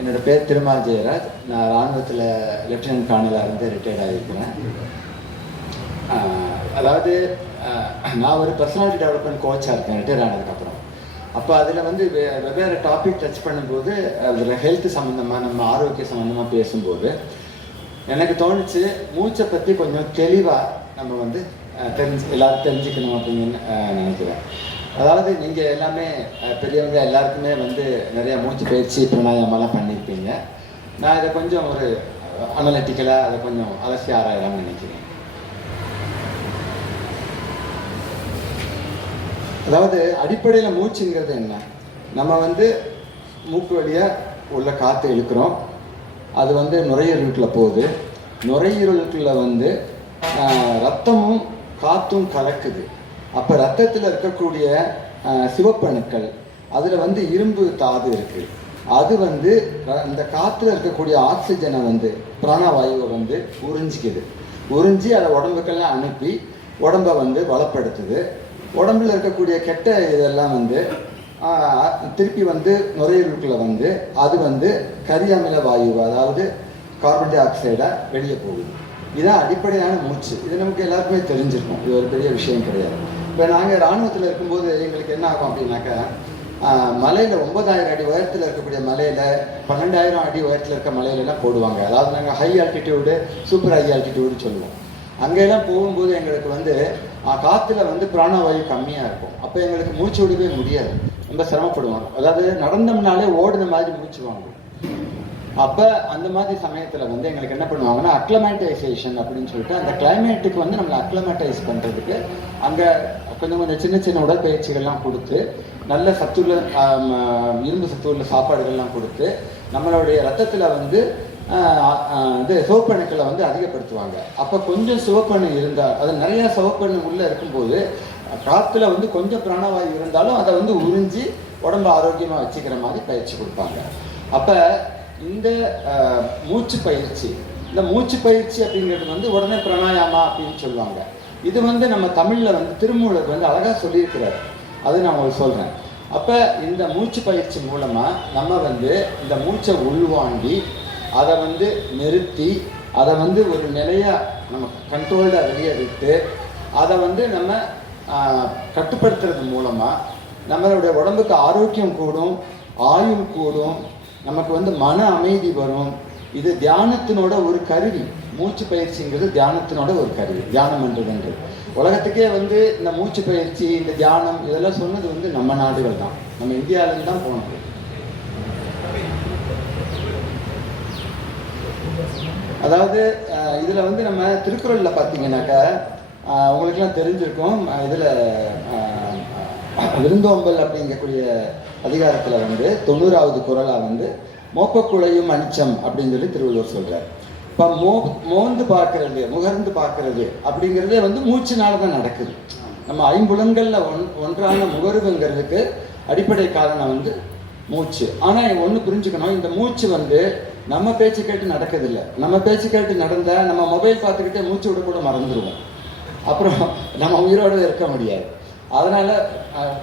என்னோட பேர் திருமால் ஜெயராஜ். நான் ராணுவத்தில் லெஃப்டினன்ட் கர்னலாக இருந்து ரிட்டையர்ட் ஆகியிருக்கிறேன் அதாவது நான் ஒரு பர்சனாலிட்டி டெவலப்மெண்ட் கோச்சாக இருக்கேன் ரிட்டையர் ஆனதுக்கப்புறம் அப்போ அதில் வந்து வெ வெவ்வேறு டாபிக் டச் பண்ணும்போது அதில் ஹெல்த் சம்மந்தமாக நம்ம ஆரோக்கிய சம்மந்தமாக பேசும்போது எனக்கு தோணுச்சு மூச்சை பற்றி கொஞ்சம் தெளிவாக நம்ம வந்து தெரிஞ்சு எல்லாரும் தெரிஞ்சுக்கணும் அப்படின்னு நினைக்கிறேன். அதாவது நீங்கள் எல்லாமே பெரியவங்க எல்லாருக்குமே வந்து நிறைய மூச்சு பயிற்சி பிராணாயாமெல்லாம் பண்ணியிருப்பீங்க. நான் இதை கொஞ்சம் ஒரு அனலிட்டிக்கலாக அதை கொஞ்சம் அலசி ஆராயலாம்னு நினைக்கிறேன். அதாவது அடிப்படையில் மூச்சுங்கிறது என்ன? நம்ம வந்து மூக்கு வழியாக உள்ள காற்று இழுக்கிறோம். அது வந்து நுரையீரலுக்குள்ள போகுது. நுரையீரலுக்குள்ள வந்து ரத்தமும் காற்றும் கலக்குது. அப்போ ரத்தத்தில் இருக்கக்கூடிய சிவப்பணுக்கள் அதில் வந்து இரும்பு தாது இருக்குது அது வந்து இந்த காற்றுல இருக்கக்கூடிய ஆக்சிஜனை வந்து பிராணவாயுவை வந்து உறிஞ்சிக்குது. உறிஞ்சி அதை உடம்புக்கெல்லாம் அனுப்பி உடம்பை வந்து வளப்படுத்துது. உடம்புல இருக்கக்கூடிய கெட்ட இதெல்லாம் வந்து திருப்பி வந்து நுரையீரலுக்குள்ள வந்து அது வந்து கரியமில வாயு அதாவது கார்பன் டை ஆக்சைடாக வெளியே போகுது. இதுதான் அடிப்படையான மூச்சு. இது நமக்கு எல்லாருக்குமே தெரிஞ்சிருக்கும். இது ஒரு பெரிய விஷயம் கிடையாது. இப்போ நாங்கள் இராணுவத்தில் இருக்கும்போது எங்களுக்கு என்ன ஆகும் அப்படின்னாக்கா மலையில் ஒன்பதாயிரம் அடி உயரத்தில் இருக்கக்கூடிய மலையில் பன்னெண்டாயிரம் அடி உயரத்தில் இருக்க மலையிலலாம் போடுவாங்க. அதாவது நாங்கள் high altitude super high altitude சொல்லுவோம். அங்கெல்லாம் போகும்போது எங்களுக்கு வந்து காற்றுல வந்து பிராணவாயு கம்மியாக இருக்கும். அப்போ எங்களுக்கு மூச்சு விடவே முடியாது. ரொம்ப சிரமப்படுவாங்க. அதாவது நடந்தோம்னாலே ஓடுன மாதிரி மூச்சு வாங்கும். அப்போ அந்த மாதிரி சமயத்தில் வந்து எங்களுக்கு என்ன பண்ணுவாங்கன்னா அக்ளமேட்டைசேஷன் அப்படின்னு சொல்லிட்டு அந்த கிளைமேட்டுக்கு வந்து நம்மளை அக்ளமேட்டைஸ் பண்ணுறதுக்கு அங்கே கொஞ்சம் கொஞ்சம் சின்ன சின்ன உடற்பயிற்சிகள்லாம் கொடுத்து நல்ல சத்துள்ள ஆம், இரும்பு சத்துள்ள சாப்பாடுகள்லாம் கொடுத்து நம்மளுடைய ரத்தத்தில் வந்து இது சிவப்பணுக்களை வந்து அதிகப்படுத்துவாங்க. அப்போ கொஞ்சம் சிவப்பணு இருந்தால் அது நிறைய சிவப்பணு உள்ளே இருக்கும்போது காற்றுல வந்து கொஞ்சம் பிராணவாயு இருந்தாலும் அதை வந்து உறிஞ்சி உடம்பு ஆரோக்கியமாக வச்சுக்கிற மாதிரி பயிற்சி கொடுப்பாங்க. அப்போ இந்த மூச்சு பயிற்சி இந்த மூச்சு பயிற்சி அப்படிங்கிறது வந்து உடனே பிராணாயாமா அப்படின்னு சொல்லுவாங்க. இது வந்து நம்ம தமிழில் வந்து திருமூலர் வந்து அழகாக சொல்லியிருக்கிறார். அது நான் உங்களுக்கு சொல்கிறேன் அப்போ இந்த மூச்சு பயிற்சி மூலமாக நம்ம வந்து இந்த மூச்சை உள்வாங்கி அதை வந்து நிறுத்தி அதை வந்து ஒரு நிலையாக நம்ம கண்ட்ரோல்டாக வெளியே விட்டு அதை வந்து நம்ம கட்டுப்படுத்துறது மூலமாக நம்மளுடைய உடம்புக்கு ஆரோக்கியம் கூடும் ஆயுள் கூடும் நமக்கு வந்து மன அமைதி வரும் இது தியானத்தினோட ஒரு கருவி. மூச்சு பயிற்சிங்கிறது தியானத்தினோட ஒரு கருவி. தியானம் என்றது உலகத்துக்கே வந்து இந்த மூச்சு பயிற்சி இந்த தியானம் இதெல்லாம் சொன்னது வந்து நம்ம நாடுகள் தான். நம்ம இந்தியாவிலேருந்து தான் போனது. அதாவது அஹ், இதுல வந்து நம்ம திருக்குறள்ல பார்த்தீங்கன்னாக்கா உங்களுக்கெல்லாம் தெரிஞ்சிருக்கும். இதில் இதுல விருந்தோம்பல் அப்படிங்கக்கூடிய அதிகாரத்துல வந்து தொண்ணூறாவது குரலாக வந்து மோப்பக்குழையும் அனிச்சம் அப்படின்னு சொல்லி திருவள்ளுவர் சொல்கிறார் இப்போ மோ மோந்து பார்க்கறது முகர்ந்து பார்க்கறது அப்படிங்கிறதே வந்து மூச்சுனால தான் நடக்குது. நம்ம ஐம்புலங்களில் ஒன் ஒன்றான முகர்வுங்கிறதுக்கு அடிப்படை காரணம் வந்து மூச்சு. ஆனால் ஒன்று புரிஞ்சுக்கணும் இந்த மூச்சு வந்து நம்ம பேச்சு கேட்டு நடக்குதில்ல. நம்ம பேச்சு கேட்டு நடந்தால் நம்ம மொபைல் பார்த்துக்கிட்டே மூச்சு விட கூட மறந்துடுவோம் அப்புறம் நம்ம உயிரோட இருக்க முடியாது. அதனால்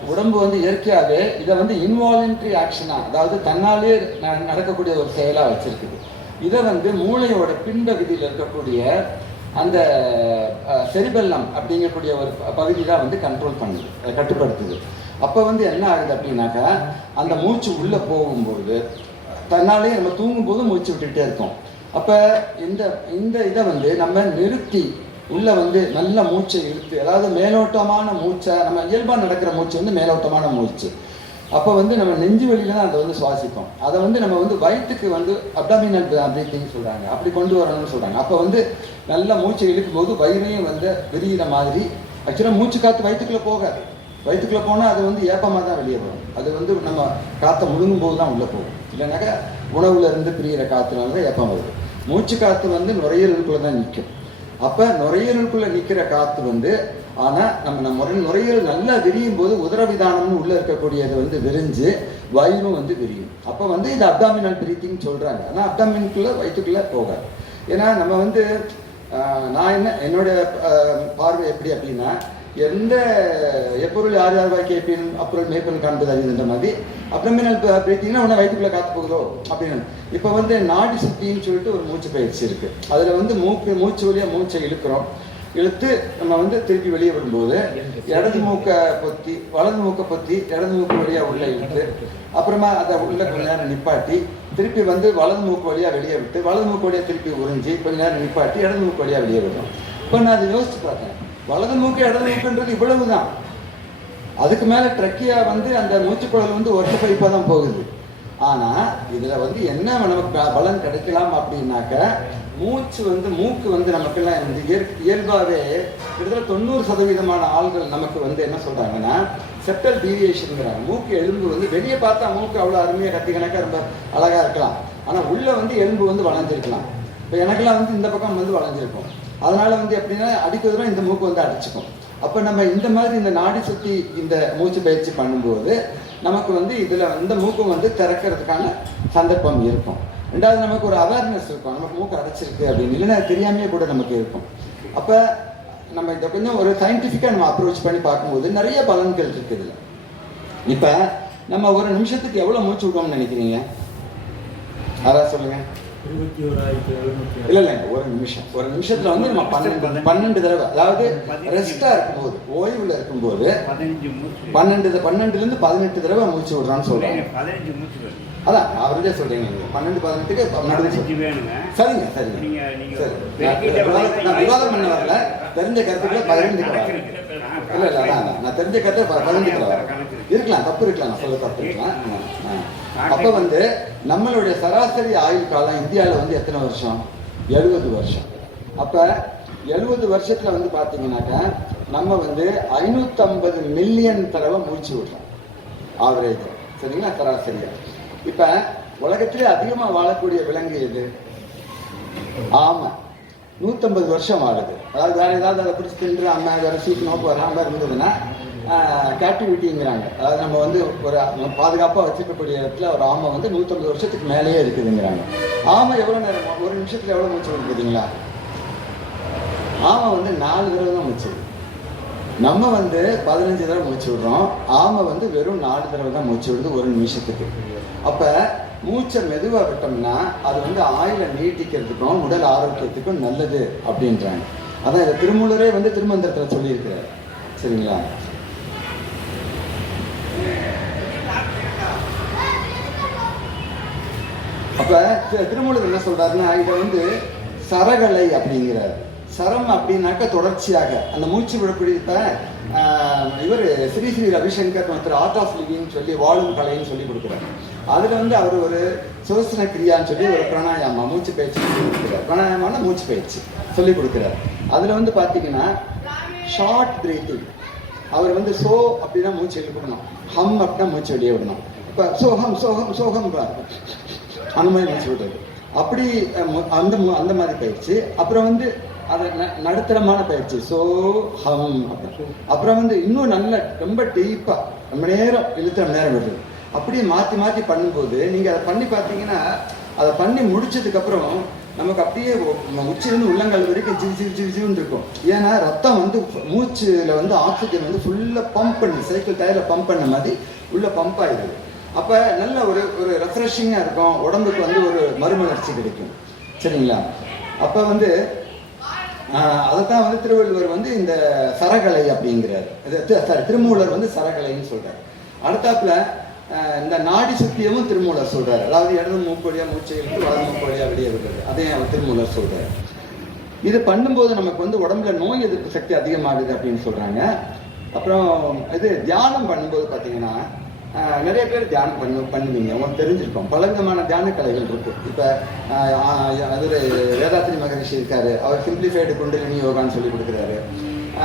உடம்பு வந்து இயற்கையாகவே இதை வந்து இன்வாலன்ட்ரி ஆக்ஷனாக அதாவது தன்னாலே ந- நடக்கக்கூடிய ஒரு செயலாக வச்சுருக்குது. இதை வந்து மூளையோட பின்பகுதியில் இருக்கக்கூடிய அந்த செரிபெல்லம் அப்படிங்கக்கூடிய ஒரு பகுதி தான் வந்து கண்ட்ரோல் பண்ணுது கட்டுப்படுத்துது. அப்போ வந்து என்ன ஆகுது அப்படின்னாக்கா அந்த மூச்சு உள்ளே போகும்போது தன்னாலே நம்ம தூங்கும்போது மூச்சு விட்டுகிட்டே இருக்கோம். அப்போ இந்த இந்த இதை வந்து நம்ம நிறுத்தி உள்ளே வந்து நல்ல மூச்சை இழுத்து அதாவது மேலோட்டமான மூச்சை நம்ம இயல்பாக நடக்கிற மூச்சு வந்து மேலோட்டமான மூச்சு. அப்போ வந்து நம்ம நெஞ்சு வழியில் தான் அதை வந்து சுவாசிப்போம். அதை வந்து நம்ம வந்து வயிற்றுக்கு வந்து அப்டாமினல் பிரீத்திங் சொல்கிறாங்க அப்படி கொண்டு வரணும்னு சொல்கிறாங்க அப்போ வந்து நல்ல மூச்சை இழுக்கும் போது வயிறையும் வந்து விரிகிற மாதிரி ஆக்சுவலாக மூச்சு காற்று வயிற்றுக்குள்ளே போகாது. வயிற்றுக்குள்ளே போனால் அது வந்து ஏப்பமாக தான் வெளியே வரும். அது வந்து நம்ம காற்றை முழுங்கும் போது தான் உள்ளே போகும். இல்லைனாக்கா உணவுலேருந்து பிரியிற காற்றுனால தான் ஏப்பம் வருது. மூச்சு காற்று வந்து நுரையீரலுக்குள்ளே தான் நிற்கும் அப்போ நுரையீரலுக்குள்ளே நிற்கிற காற்று வந்து ஆனால் நம்ம நம்ம முறை நுரையீரல் நல்லா விரியும் போது உதரவிதானம்னு உள்ளே இருக்கக்கூடியது வந்து விரிஞ்சு வயிறும் வந்து விரியும். அப்போ வந்து இது அப்டாமினல் பிரீத்திங் சொல்கிறாங்க ஆனால் அப்டாமினுக்குள்ளே வயிற்றுக்குள்ளே போகாது. ஏன்னா நம்ம வந்து நான் என்ன என்னோட பார்வை எப்படி அப்படின்னா எந்த எப்பொருள் யார் யார் வாக்கி எப்படின்னு அப்புறம் மேய்ப்பன் காண்பது அறிவுன்ற மாதிரி அப்டமினல் பிரீத்திங்னா உடனே வயிற்றுக்குள்ள காத்து போகுதோ? அப்படின்னு. இப்போ வந்து நாடி சுத்தின்னு சொல்லிட்டு ஒரு மூச்சு பயிற்சி இருக்கு. அதுல வந்து மூக்கு மூச்சு வழியா மூச்சை இழுக்கிறோம். இழுத்து நம்ம வந்து திருப்பி வெளியே விடும்போது இடது மூக்கை பொத்தி வலது மூக்கை பொத்தி இடது மூக்கு வழியா உள்ள இழுத்து அப்புறமா அதை உள்ள கொஞ்ச நேரம் நிப்பாட்டி திருப்பி வந்து வலது மூக்கு வழியா வெளியே விட்டு வலது மூக்கு வழியா திருப்பி உறிஞ்சி கொஞ்ச நேரம் நிப்பாட்டி இடது மூக்கு வழியா வெளியே விடுறோம் இப்போ நான் அதை யோசிச்சு பார்த்தேன். வலது மூக்கு இடது மூக்குன்றது இவ்வளவுதான். அதுக்கு மேலே ட்ரக்கியா வந்து அந்த மூச்சுக்குழல் வந்து ஒட்டு பைப்பாக தான் போகுது. ஆனால் இதில் வந்து என்ன நமக்கு பலன் கிடைக்கலாம் அப்படின்னாக்க மூச்சு வந்து மூக்கு வந்து நமக்கெல்லாம் வந்து இயற்- இயல்பாகவே கிட்டத்தட்ட தொண்ணூறு சதவீதமான ஆள்கள் நமக்கு வந்து என்ன சொல்கிறாங்கன்னா செப்டல் டீவியேஷனுங்கிறாங்க மூக்கு எலும்பு வந்து வெளியே பார்த்தா மூக்கு அவ்வளோ அருமையாக கத்தி ரொம்ப அழகாக இருக்கலாம். ஆனால் உள்ளே வந்து எலும்பு வந்து வளைஞ்சிருக்கலாம். இப்போ எனக்கெல்லாம் வந்து இந்த பக்கம் வந்து வளைஞ்சிருக்கும். அதனால் வந்து எப்படின்னா அடிக்கிறதுனா இந்த மூக்கு வந்து அடிச்சுக்கும். அப்போ நம்ம இந்த மாதிரி இந்த நாடி சுற்றி இந்த மூச்சு பயிற்சி பண்ணும்போது நமக்கு வந்து இதில் இந்த மூக்கும் வந்து திறக்கிறதுக்கான சந்தர்ப்பம் இருக்கும். ரெண்டாவது நமக்கு ஒரு அவேர்னஸ் இருக்கும். நமக்கு மூக்கு அடைச்சிருக்கு அப்படின்னு. இல்லைன்னா தெரியாமையே கூட நமக்கு இருக்கும். அப்போ நம்ம இதை கொஞ்சம் ஒரு சயின்டிஃபிக்காக நம்ம அப்ரோச் பண்ணி பார்க்கும்போது நிறைய பலன்கள் இருக்குது இதில். இப்போ நம்ம ஒரு நிமிஷத்துக்கு எவ்வளோ மூச்சு விடுவோம்னு நினைக்கிறீங்க? யாராவது சொல்லுங்கள் இருபத்தி ஓராயிரத்தி எழுநூத்தி இல்ல இல்ல ஒரு நிமிஷம். ஒரு நிமிஷத்துல வந்து நம்ம பன்னெண்டு பன்னெண்டு தடவை அதாவது ரெஸ்டா இருக்கும்போது ஓய்வுல இருக்கும்போது பதினஞ்சு மூச்சு. பன்னெண்டு த- பன்னெண்டுல இருந்து பதினெட்டு தடவை மூச்சு விடுறான்னு சொல்றாங்க. பதினஞ்சு மூச்சு அதான் அவரே சொல்றீங்க நீங்க. பன்னெண்டு பதினெட்டுக்கு பதினஞ்சு வேணுங்க. சரிங்க சரிங்க. நீங்க நீங்க சரி. நான் விவாதம் பண்ண வரல. தெரிஞ்ச கருத்துக்களை பகிர்ந்துக்கிறேன் இல்ல இல்ல அதான். நான் தெரிஞ்ச கருத்தை ப- பகிர்ந்துக்கிறேன் வரேன். இருக்கலாம் தப்பு இருக்கலாம் நான் சொல்ல தப்பு இருக்கலாம். ஆ. அப்போ வந்து நம்மளுடைய சராசரி ஆயுள் காலம் இந்தியாவில் வந்து எத்தனை வருஷம்? எழுபது வருஷம். அப்போ எழுபது வருஷத்தில் வந்து பார்த்தீங்கன்னாக்க நம்ம வந்து ஐநூற்றம்பது மில்லியன் தடவை மூச்சு விடுறோம். ஆவரேஜ் சரிங்களா? சராசரியா இப்போ உலகத்திலே அதிகமாக வாழக்கூடிய விலங்கு எது? ஆமாம் நூற்றம்பது வருஷம் ஆகுது அதாவது வேற ஏதாவது அதை பிடிச்சி தின்றாம வேற சீக்கு நோக்கு இருந்ததுன்னா கேப்டிவிட்டிங்கிறாங்க அதாவது நம்ம வந்து ஒரு பாதுகாப்பாக வச்சுக்கக்கூடிய இடத்துல ஒரு ஆமை வந்து நூற்றம்பது வருஷத்துக்கு மேலேயே இருக்குதுங்கிறாங்க. ஆமை எவ்வளோ நேரம் ஒரு நிமிஷத்தில் எவ்வளோ மூச்சு விடுது ஆமை வந்து நாலு தடவை தான் மூச்சு. விடுது. நம்ம வந்து பதினஞ்சு தடவை மூச்சு விடுறோம். ஆமை வந்து வெறும் நாலு தடவை தான் மூச்சு விடுது ஒரு நிமிஷத்துக்கு. அப்போ மூச்சை மெதுவாக விட்டோம்னா அது வந்து ஆயுளை நீட்டிக்கிறதுக்கும் உடல் ஆரோக்கியத்துக்கும் நல்லது அப்படின்றாங்க. அதான் இதை திருமூலரே வந்து திருமந்திரத்தில் சொல்லியிருக்கிறார். சரிங்களா? அப்போ திருமூலர் என்ன சொல்கிறாருன்னா இதை வந்து சரகலை அப்படிங்கிறார். சரம் அப்படின்னாக்க தொடர்ச்சியாக. அந்த மூச்சு விடக்கூடிய இவர் ஸ்ரீ ஸ்ரீ ரவிசங்கர் ஒருத்தர் ஆர்ட் ஆஃப் லிவிங்னு சொல்லி வாழும் கலைன்னு சொல்லி கொடுக்குறாரு. அதில் வந்து அவர் ஒரு சுவசன கிரியான்னு சொல்லி ஒரு பிராணாயாமா மூச்சு பயிற்சி சொல்லி கொடுக்குறார். பிராணாயாமான மூச்சு பயிற்சி சொல்லி கொடுக்குறாரு. அதில் வந்து பார்த்தீங்கன்னா ஷார்ட் பிரீத்திங் அவர் வந்து சோ அப்படின்னா மூச்சு இழுக்கணும் ஹம் அப்படின்னா மூச்சு வெளியே விடணும். இப்போ சோகம் சோகம் சோகம் அந்த மாதிரி நினச்சி விடுறது அப்படி அந்த மு- அந்த மாதிரி பயிற்சி அப்புறம் வந்து அது ந- நடுத்தரமான பயிற்சி. சோ ஹம் அப்புறம் வந்து இன்னும் நல்ல ரொம்ப டீப்பாக ரொம்ப நேரம் இழுத்து நேரம் விடுறது. அப்படியே மாற்றி மாற்றி பண்ணும்போது நீங்கள் அதை பண்ணி பார்த்தீங்கன்னா அதை பண்ணி முடிச்சதுக்கப்புறம் நமக்கு அப்படியே உச்சிலிருந்து உள்ளங்கால் வரைக்கும் ஜிவ் ஜிவ் ஜிவ் ஜிவ்னு இருக்கும். ஏன்னா ரத்தம் வந்து மூச்சில் வந்து ஆக்சிஜன் வந்து ஃபுல்லாக பம்ப் பண்ணி சைக்கிள் டயரில் பம்ப் பண்ண மாதிரி உள்ளே பம்ப் ஆகிடுது அப்போ நல்ல ஒரு ஒரு ரெஃப்ரெஷிங்காக இருக்கும். உடம்புக்கு வந்து ஒரு மறுமலர்ச்சி கிடைக்கும். சரிங்களா? அப்போ வந்து அதைத்தான் வந்து திருவள்ளுவர் வந்து இந்த சரகலை அப்படிங்கிறார். இது திருமூலர் வந்து சரகலைன்னு சொல்கிறார் அடுத்தாப்புல இந்த நாடி சுத்தியமும் திருமூலர் சொல்கிறார் அதாவது இடது மூக்கு மூச்சை எடுத்து வலது மூக்கு வெளியே விடுறது அதையும் அவர் திருமூலர் சொல்கிறார் இது பண்ணும்போது நமக்கு வந்து உடம்புல நோய் எதிர்ப்பு சக்தி அதிகமாகுது அப்படின்னு சொல்கிறாங்க அப்புறம் இது தியானம் பண்ணும்போது பார்த்தீங்கன்னா நிறைய பேர் தியானம் பண்ணு பண்ணுவீங்க. உங்களுக்கு தெரிஞ்சிருக்கும். பல விதமான தியான கலைகள் இருக்கு. இப்போ அது வேதாத்திரி மகரிஷி இருக்காரு. அவர் சிம்பிளிஃபைடு குண்டலினி யோகான்னு சொல்லி கொடுக்குறாரு.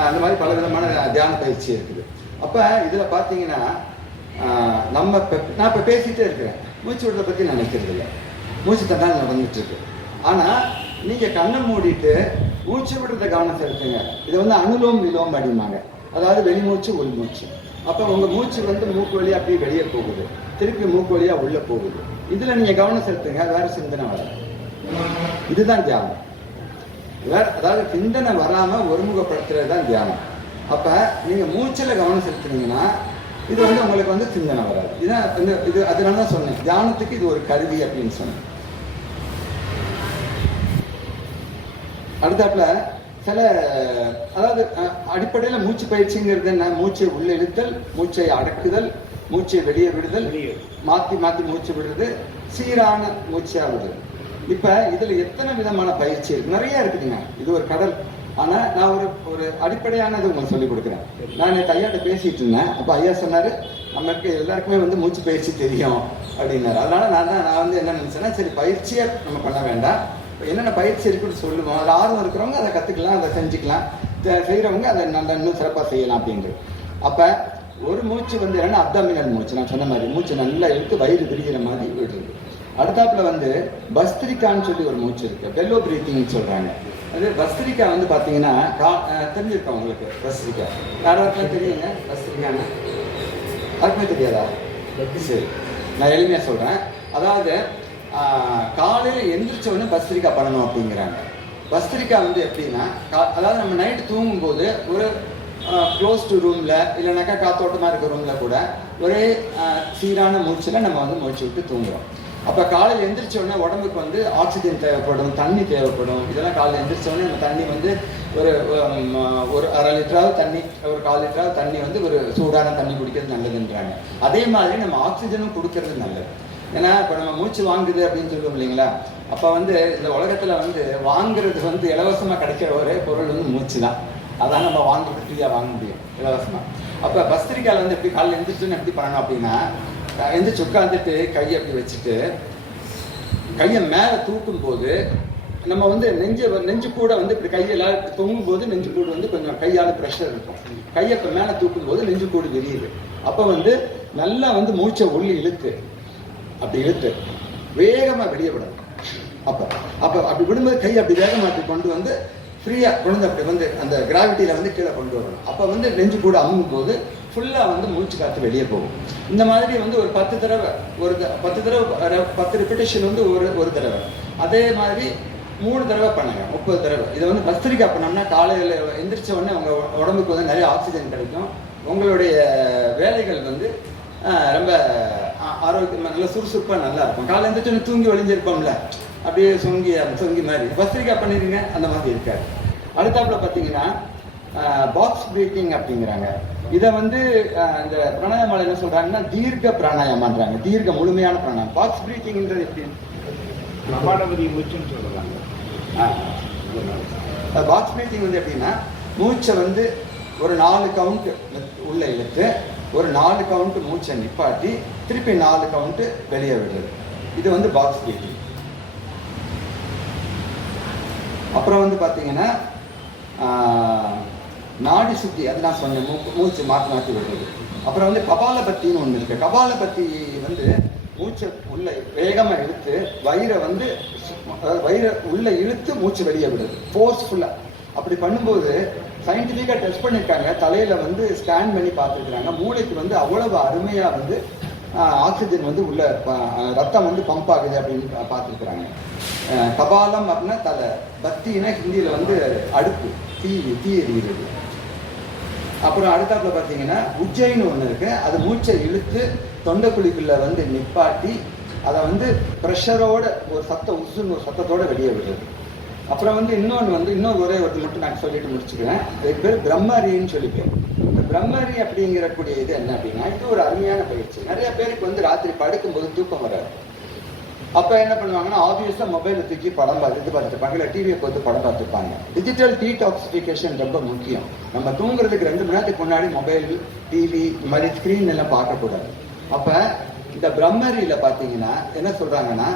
அந்த மாதிரி பல விதமான தியான பயிற்சி இருக்குது. அப்போ இதில் பார்த்தீங்கன்னா நம்ம இப்போ நான் இப்போ பேசிகிட்டே இருக்கிறேன். மூச்சு விடுறத பற்றி நினைக்கிறது இல்லை மூச்சு தண்டால் நடந்துட்டு இருக்கு நீங்கள் கண்ணை மூடிட்டு மூச்சு விடுறத கவனம் செலுத்துங்க இதை வந்து அனுலோம் விலோம் அப்படிம்பாங்க அதாவது வெளிமூச்சு உள்மூச்சு. அப்போ உங்கள் மூச்சு வந்து மூக்கு வழியாக அப்படியே வெளியே போகுது. திருப்பி மூக்கு வழியாக உள்ளே போகுது. இதில் நீங்கள் கவனம் செலுத்துங்க வேற சிந்தனை வராது. இதுதான் தியானம். வேற அதாவது சிந்தனை வராமல் ஒருமுகப்படுத்துறது தான் தியானம். அப்போ நீங்கள் மூச்சில் கவனம் செலுத்துனீங்கன்னா இது வந்து உங்களுக்கு வந்து சிந்தனை வராது. இதான் இந்த இது அதனால தான் சொன்னேன். தியானத்துக்கு இது ஒரு கருவி அப்படின்னு சொன்னேன். அடுத்தாப்புல சில அதாவது அடிப்படையில் மூச்சு பயிற்சிங்கிறது என்ன? மூச்சை உள்ளே இழுத்தல் மூச்சை அடக்குதல் மூச்சை வெளியே விடுதல் மாற்றி மாற்றி மூச்சு விடுறது சீரான மூச்சா இப்போ இதில் எத்தனை விதமான பயிற்சி இருக்கு? நிறைய இருக்குதுங்க. இது ஒரு கடல். ஆனால் நான் ஒரு ஒரு அடிப்படையானது உங்களுக்கு சொல்லிக் கொடுக்குறேன். நான் என் ஐயாட்ட பேசிட்டு இருந்தேன். அப்போ ஐயா சொன்னார் நமக்கு எல்லாருக்குமே வந்து மூச்சு பயிற்சி தெரியும். அப்படின்னாரு. அதனால நான் தான் நான் வந்து என்ன நினைச்சேன்னா சரி பயிற்சியை நம்ம பண்ண வேண்டாம். என்னென்ன பயிற்சி இருக்குன்னு சொல்லுவோம். அதில் ஆர்வம் இருக்கிறவங்க அதை கற்றுக்கலாம் அதை செஞ்சுக்கலாம். செய்கிறவங்க அதை நல்லா இன்னும் சிறப்பாக செய்யலாம் அப்படின்ட்டு அப்போ ஒரு மூச்சு வந்து என்னென்னா அப்டாமினல் மூச்சு. நான் சொன்ன மாதிரி மூச்சு நல்லா இழுத்து வயிறு பிரிக்கிற மாதிரி விடுறது அடுத்தாப்புல வந்து பஸ்திரிக்கான்னு சொல்லி ஒரு மூச்சு இருக்கு. பெல்லோ பிரீத்திங்னு சொல்றாங்க. அது பஸ்திரிக்கா வந்து பார்த்தீங்கன்னா கா தெரிஞ்சிருக்கா உங்களுக்கு? பஸ்திரிக்கா. யாராவது தெரியுங்க? பஸ்திரிக்கான்னு? யாருக்குமே தெரியாதா? சரி. நான் எளிமையாக சொல்கிறேன் அதாவது காலையில் எந்திரிச்ச உடனே பஸ்திரிக்கா பண்ணணும் அப்படிங்கிறாங்க. பஸ்திரிக்கா வந்து எப்படின்னா கா- அதாவது நம்ம நைட்டு தூங்கும்போது ஒரு க்ளோஸ் டு ரூமில் இல்லைனாக்கா காத்தோட்டமாக இருக்க ரூமில் கூட ஒரே சீரான மூச்சில் நம்ம வந்து மூச்சு விட்டு தூங்குறோம். அப்போ காலையில் எந்திரிச்ச உடனே உடம்புக்கு வந்து ஆக்சிஜன் தேவைப்படும் தண்ணி தேவைப்படும். இதெல்லாம் காலையில் எந்திரிச்ச உடனே நம்ம தண்ணி வந்து ஒரு ஒரு அரை லிட்டராவது தண்ணி ஒரு கால் லிட்டராவது தண்ணி வந்து ஒரு சூடான தண்ணி குடிக்கிறது நல்லதுன்றாங்க. அதே மாதிரி நம்ம ஆக்சிஜனும் கொடுக்கறது நல்லது. ஏன்னா இப்போ நம்ம மூச்சு வாங்குது அப்படின்னு சொல்லுவோம் இல்லைங்களா? அப்போ வந்து இந்த உலகத்தில் வந்து வாங்குறது வந்து இலவசமாக கிடைக்கிற ஒரே பொருள் வந்து மூச்சு தான் அதான் நம்ம வாங்க ஃப்ரீயாக வாங்க முடியும் இலவசமாக அப்போ பஸ்திரிக்கால வந்து எப்படி காலையில் எழுந்திரிச்சுன்னு எப்படி பண்ணணும் அப்படின்னா எழுந்திரிச்சு உட்காந்துட்டு கையை அப்படி வச்சுட்டு கையை மேலே தூக்கும் போது நம்ம வந்து நெஞ்சு நெஞ்சு கூட வந்து இப்படி கையெல்லாம் தொங்கும் போது நெஞ்சு கூடு வந்து கொஞ்சம் கையால் ப்ரெஷர் இருக்கும். கையை இப்போ மேலே தூக்கும் போது நெஞ்சு கூடு விரியுது. அப்போ வந்து நல்லா வந்து மூச்சை உள்ளி இழுத்து அப்படி இழுத்து வேகமாக வெளியே விடணும். அப்போ அப்போ அப்படி விடும்போது கை அப்படி வேகமாக அப்படி கொண்டு வந்து ஃப்ரீயாக கொண்டு அப்படி வந்து அந்த கிராவிட்டியில் வந்து கீழே கொண்டு வரணும். அப்போ வந்து நெஞ்சு கூட அமுங்கும் போது ஃபுல்லாக வந்து மூச்சு காற்று வெளியே போகும். இந்த மாதிரி வந்து ஒரு பத்து தடவை ஒரு பத்து தடவை பத்து ரிப்பிட்டேஷன் வந்து ஒரு ஒரு தடவை. அதே மாதிரி மூணு தடவை பண்ணுங்க முப்பது தடவை. இதை வந்து பஸ்திரிக்கா பண்ணோம்னா காலையில் எந்திரிச்ச உடனே உங்கள் உடம்புக்கு வந்து நிறைய ஆக்சிஜன் கிடைக்கும். உங்களுடைய வேலைகள் வந்து ரொம்ப ஆ- ஆரோக்கியமா நல்லா சுறுசுறுப்பா நல்லா இருக்கும். காலைல எந்திரிச்சு தூங்கி ஒளிஞ்சிருப்போம்ல அப்படியே சொங்கி சொங்கி மாதிரி. பஸ்திரிக்கா பண்ணிருங்க அந்த மாதிரி இருக்காது. அடுத்தாப்புல பார்த்தீங்கன்னா பாக்ஸ் பிரீத்திங் அப்படிங்கிறாங்க. இதை வந்து இந்த பிராணாயாமால என்ன சொல்றாங்கன்னா தீர்க்க பிராணாயாமான்றாங்க. தீர்க்க முழுமையான பிராணாயம் பாக்ஸ் பிரீத்திங்ன்றது எப்படி? கபாலபதி மூச்சுன்னு சொல்லுவாங்க. பாக்ஸ் பிரீத்திங் வந்து எப்படின்னா மூச்சை வந்து ஒரு நாலு கவுண்ட் உள்ள இழுத்து ஒரு நாலு கவுண்ட் மூச்சை நிப்பாட்டி திருப்பி நாலு கவுண்ட்டு வெளியே விடுறது இது வந்து பாக்ஸ் பிரீத்திங் அப்புறம் வந்து பார்த்தீங்கன்னா நாடி சுத்தி அது நான் சொன்னேன் மூக்கு- மூச்சு மாற்றி மாற்றி விடுறது. அப்புறம் வந்து கபாலபத்தின்னு ஒன்று இருக்கு. கபாலபத்தி வந்து மூச்சை உள்ள வேகமாக இழுத்து வயிறை வந்து அதாவது வயிறை உள்ள இழுத்து மூச்சு வெளியே விடுது. ஃபோர்ஸ்ஃபுல்லாக அப்படி பண்ணும்போது சயின்டிஃபிக்காக டெஸ்ட் பண்ணியிருக்காங்க தலையில் வந்து ஸ்கேன் பண்ணி பார்த்துருக்குறாங்க. மூளைக்கு வந்து அவ்வளவு அருமையாக வந்து ஆக்சிஜன் வந்து உள்ள ரத்தம் வந்து பம்ப் ஆகுது அப்படின்னு பார்த்துருக்குறாங்க. கபாலம் அப்படின்னா தலை. பத்தினா ஹிந்தியில் வந்து அடுப்பு. தீ தீ எறிகிறது அப்புறம் அடுத்தாப்புல பார்த்தீங்கன்னா உஜ்ஜைன்னு ஒன்று இருக்கு. அது மூச்சை இழுத்து தொண்டைக்குழிக்குள்ள வந்து நிப்பாட்டி அதை வந்து ப்ரெஷரோட ஒரு சத்தம் உசுன்னு ஒரு சத்தத்தோடு வெளியே விடுறது. அப்புறம் வந்து இன்னொன்று வந்து இன்னொரு ஒரே ஒருத்தர் மட்டும் நான் சொல்லிட்டு முடிச்சுக்கிறேன். அதுக்கு பேர் பிரம்மரின்னு சொல்லி பேர் இந்த பிரம்மரி அப்படிங்கிறக்கூடிய இது என்ன அப்படின்னா இது ஒரு அருமையான பயிற்சி. நிறைய பேருக்கு வந்து ராத்திரி படுக்கும்போது தூக்கம் வராது. அப்போ என்ன பண்ணுவாங்கன்னா ஆப்வியஸாக மொபைலை தூக்கி படம் பார்த்து பார்த்துருப்பாங்க இல்லை டிவியை பார்த்து படம் பார்த்துருப்பாங்க டிஜிட்டல் டீடாக்சிஃபிகேஷன் ரொம்ப முக்கியம். நம்ம தூங்குறதுக்கு ரெண்டு மணி நேரத்துக்கு முன்னாடி மொபைல் டிவி இந்த மாதிரி ஸ்க்ரீன் எல்லாம் பார்க்கக்கூடாது. அப்போ இந்த பிரம்மரியில் பார்த்தீங்கன்னா என்ன சொல்கிறாங்கன்னா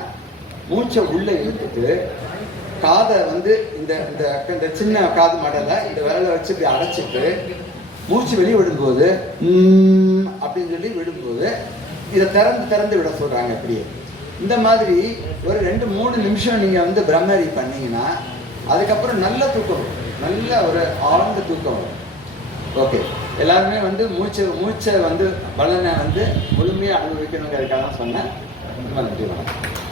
மூச்சை உள்ளே இழுத்துட்டு காதை வந்து இந்த இந்த இந்த சின்ன காது மடலை இந்த விரலை வச்சு இப்படி அடைச்சிட்டு மூச்சு வெளியே விடும்போது அப்படின்னு சொல்லி விடும்போது இதை திறந்து திறந்து விட சொல்கிறாங்க இப்படியே. இந்த மாதிரி ஒரு ரெண்டு மூணு நிமிஷம் நீங்கள் வந்து பிரம்மரி பண்ணீங்கன்னா அதுக்கப்புறம் நல்ல தூக்கம் நல்ல ஒரு ஆழ்ந்த தூக்கம் வரும். ஓகே. எல்லாருமே வந்து மூச்சை மூச்சை வந்து பலனை வந்து முழுமையாக அனுபவிக்கணுங்கிறதுக்காக தான் சொன்னேன் நன்றி வணக்கம்.